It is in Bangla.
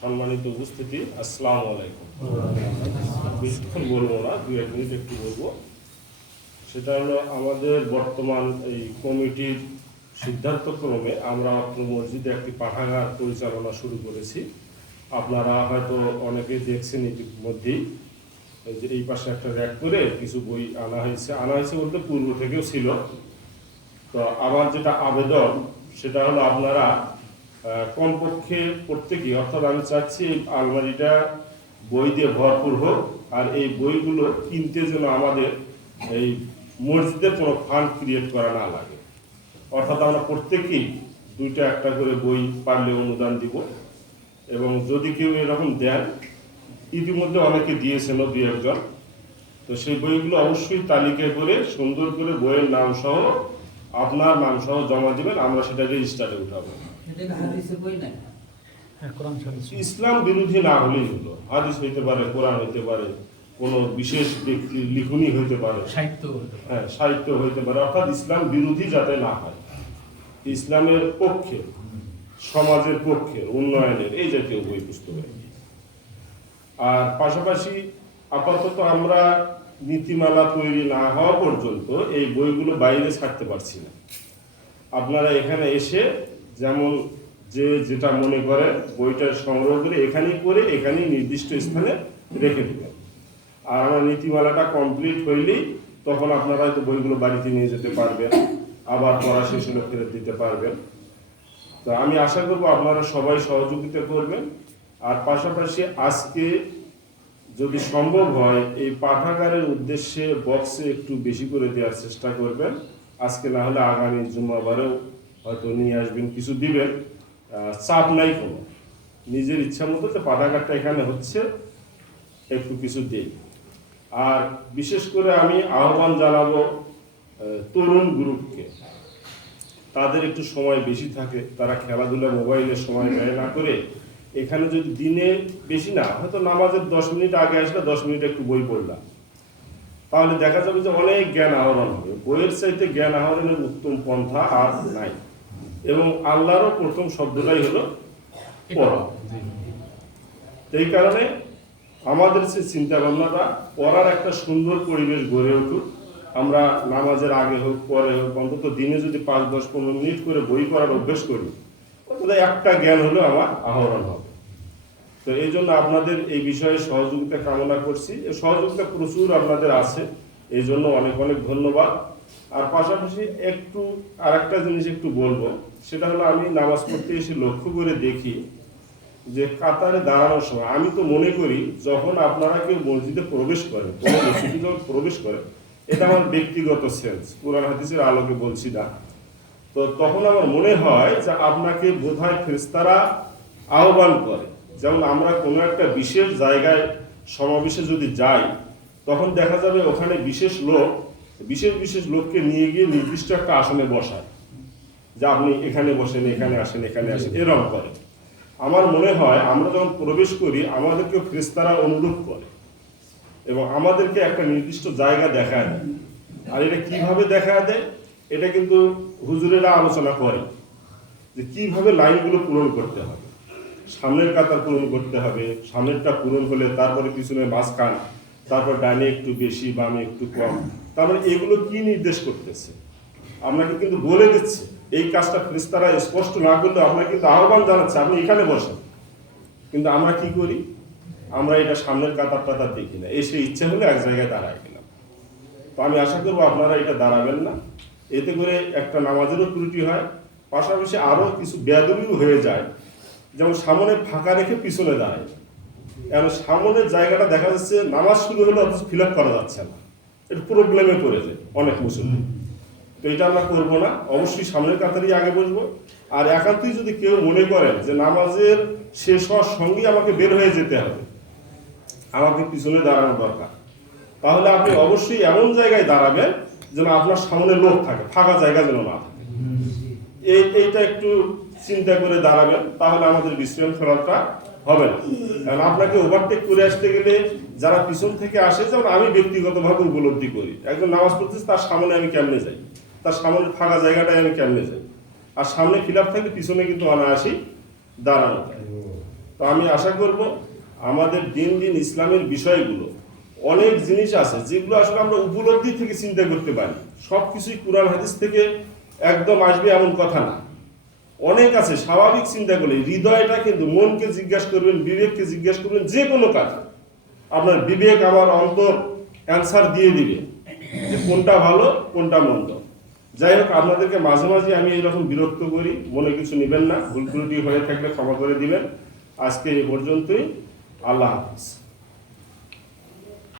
সম্মানিত উপস্থিতি, আসসালামু আলাইকুম। বেশিক্ষণ বলব না, দু এক মিনিট একটু বলব। সেটা হলো আমাদের বর্তমান এই কমিটির সিদ্ধান্তক্রমে আমরা অত্র মসজিদে একটি পাঠাগার পরিচালনা শুরু করেছি। আপনারা হয়তো অনেকে দেখছেন ইতিমধ্যেই যে এই পাশে একটা র্যাক করে কিছু বই আনা হয়েছে। আনা হয়েছে বলতে পূর্ব থেকেও ছিল। তো আমার যেটা আবেদন, সেটা হলো আপনারা কমপক্ষে প্রত্যেকেই, অর্থাৎ আমি চাচ্ছি এই আলমারিটা বই দিয়ে ভরপুর হোক, আর এই বইগুলো কিনতে যেন আমাদের এই মসজিদে কোনো ফান্ড ক্রিয়েট করা না লাগে। অর্থাৎ আমরা প্রত্যেকেই দুইটা একটা করে বই পারলে অনুদান দিব, এবং যদি কেউ এরকম দেন, ইতিমধ্যে অনেকে দিয়েছেন দুই একজন। তো সেই বইগুলো অবশ্যই তালিকায় করে, সুন্দর করে বইয়ের নাম সহ আপনার নাম সহ জমা দিবেন, আমরা সেটা রেজিস্টারে উঠাবো। হ্যাঁ ইসলাম বিরোধী না হলেই হলো হাদিস হইতে পারে কোরআন হইতে পারে কোন বিশেষ ব্যক্তির লিখনি হইতে পারে। সাহিত্য হ্যাঁ সাহিত্য হইতে পারে। অর্থাৎ ইসলাম বিরোধী যাতে না হয় ইসলামের পক্ষে সমাজের পক্ষে উন্নয়নের এই জাতীয় বই পুস্তক আর পাশাপাশি আপাতত আমরা নীতিমালা তৈরি না হওয়া পর্যন্ত এই বইগুলো বাইরে ছাড়তে পারছি না। আপনারা এখানে এসে যেমন যে যেটা মনে করে বইটা সংগ্রহ করে এখানেই করে এখানেই নির্দিষ্ট স্থানে রেখে দেবেন আর আমার নীতিমালাটা কমপ্লিট হইলেই তখন আপনারা হয়তো বইগুলো বাড়িতে নিয়ে যেতে পারবেন, আবার পড়া শেষ হলে ফেরত দিতে পারবেন। তো আমি আশা করব আপনারা সবাই সহযোগিতা করবেন। আর পাশাপাশি আজকে যদি সম্ভব হয়, এই পাঠাগারের উদ্দেশ্যে বক্সে একটু বেশি করে দেওয়ার চেষ্টা করবেন। আজকে না হলে আগামী জুম্মাবারেও হয়তো নিয়ে আসবেন, কিছু দিবেন চাপ নাই কোনো। নিজের ইচ্ছা মতো যে পাঠাগারটা এখানে হচ্ছে, একটু কিছু দিই আর বিশেষ করে আমি আহ্বান জানাব তরুণ গ্রুপকে। তাদের একটু সময় বেশি থাকে, তারা খেলাধুলা, মোবাইলে সময় ব্যয় না করে। এখানে যদি দিনে বেশি না, হয়তো নামাজের দশ মিনিট আগে আসলে দশ মিনিট একটু বই পড়লাম। তাহলে দেখা যাবে যে অনেক জ্ঞান আহরণ হবে। বইয়ের চাইতে জ্ঞান আহরণের উত্তম পন্থা আর নাই। এবং আল্লাহরও প্রথম শব্দটাই হলো পড়া। এই কারণে আমাদের যে চিন্তা ভাবনাটা পড়ার একটা সুন্দর পরিবেশ গড়ে উঠুক। আমরা নামাজের আগে হোক, পরে হোক, অন্তত দিনে যদি পাঁচ, দশ, পনেরো মিনিট করে বই পড়ার অভ্যেস করি, অন্তত একটা জ্ঞান হলেও আমার আহরণ হবে। তো এই জন্য আপনাদের এই বিষয়ে সহযোগিতা কামনা করছি। সহযোগিতা প্রচুর আপনাদের আছে। এই জন্য অনেক অনেক ধন্যবাদ। আর পাশাপাশি একটু আর একটা জিনিস একটু বলব, সেটা হলো আমি নামাজ পড়তে এসে লক্ষ্য করে দেখি যে কাতারে দাঁড়ানোর সময়, আমি তো মনে করি যখন আপনারা কেউ মসজিদে প্রবেশ করে, কোনো মসজিদে যখন প্রবেশ করে, এটা আমার ব্যক্তিগত সেন্স কোরআন হাদিসের আলোকে বলছি না। তো তখন আমার মনে হয় যে আপনাকে বোধহয় ফেরেশতারা আহ্বান করে, যেমন আমরা কোনো একটা বিশেষ জায়গায় সমাবেশে যদি যাই তখন দেখা যাবে ওখানে বিশেষ লোক, বিশেষ বিশেষ লোককে নিয়ে গিয়ে নির্দিষ্ট একটা আসনে বসায়। যে আপনি এখানে বসেন, এখানে আসেন এখানে আসেন, এরকম করে। আমার মনে হয় আমরা যখন প্রবেশ করি আমাদেরকে ফেরেশতারা অনুরোধ করে। এবং আমাদেরকে একটা নির্দিষ্ট জায়গা দেখায় দেয়। আর এটা কীভাবে দেখা দেয়? এটা কিন্তু হুজুরেরা আলোচনা করে। যে কীভাবে লাইনগুলো পূরণ করতে হবে? সামনের কাতার পূরণ করতে হবে, সামনেরটা পূরণ হলে তারপরে পিছনে মাঝখান। তারপর ডানে একটু বেশি, বামে একটু কম। তারপরে এগুলো কি নির্দেশ করতেছে? আপনাকে কিন্তু বলে দিচ্ছে, এই কাজটা ফেরেশতারা স্পষ্ট না করলে আপনাকে কিন্তু আহ্বান জানাচ্ছে, আপনি এখানে বসেন। কিন্তু আমরা কি করি? আমরা এটা সামনের কাতার টাতার দেখি না। এসে ইচ্ছে হলে এক জায়গায় দাঁড়ায় গেলাম। তো আমি আশা করব আপনারা এটা দাঁড়াবেন না। এতে করে একটা নামাজেরও ত্রুটি হয়, পাশাপাশি আরও কিছু বেদবিও হয়ে যায়। যেমন সামনে ফাঁকা রেখে পিছনে দাঁড়ায়। এখন সামনের জায়গাটা দেখা যাচ্ছে নামাজ শুরু হলে অথচ ফিল আপ করা যাচ্ছে না। একটু প্রবলেমে পড়ে যায় অনেক মুসলিম তো এটা আমরা করব না, অবশ্যই সামনের কাতারই আগে বসবো। আর একান্তই যদি কেউ মনে করেন যে নামাজের শেষ হওয়ার সঙ্গেই আমাকে বের হয়ে যেতে হবে, আমাকে পিছনে দাঁড়ানো দরকার। তাহলে আপনি অবশ্যই এমন জায়গায় দাঁড়াবেন যেন আপনার সামনে লোক থাকে, ফাঁকা জায়গা যেন না থাকে। এই, এইটা একটু চিন্তা করে দাঁড়াবেন, তাহলে আমাদের বিশৃঙ্খলাটা হবে না। কারণ আপনাকে ওভারটেক করে আসতে গেলে যারা পিছন থেকে আসে, যেমন আমি ব্যক্তিগতভাবে উপলব্ধি করি, একজন নামাজ পড়তেছে, তার সামনে আমি কেমনে যাই? তার সামনে ফাঁকা জায়গাটায় আমি কেমনে যাই? আর সামনে ফিল আপ থাকলে পিছনে কিন্তু অনায়াসই দাঁড়ানো তো আমি আশা করব আমাদের দিন দিন ইসলামের বিষয়গুলো, অনেক জিনিস আছে যেগুলো আসলে আমরা উপলব্ধি থেকে চিন্তা করতে পারি। সব কিছুই কোরআন, হাদিস থেকে একদম আসবে এমন কথা না। অনেক আছে, স্বাভাবিক চিন্তা করলে হৃদয়টা কিন্তু মনকে জিজ্ঞাসা করবেন, বিবেককে জিজ্ঞাসা করবেন, যে কোনো কাজ। আপনার বিবেক আমার অন্তর অ্যান্সার দিয়ে দিবে যে কোনটা ভালো, কোনটা মন্দ। যাই হোক, আপনাদেরকে মাঝে মাঝে আমি এরকম বিরক্ত করি, মনে কিছু নেবেন না, ভুল ত্রুটি হয়ে থাকলে ক্ষমা করে দিবেন। আজকে এই পর্যন্তই, আল্লাহ হাফিজ।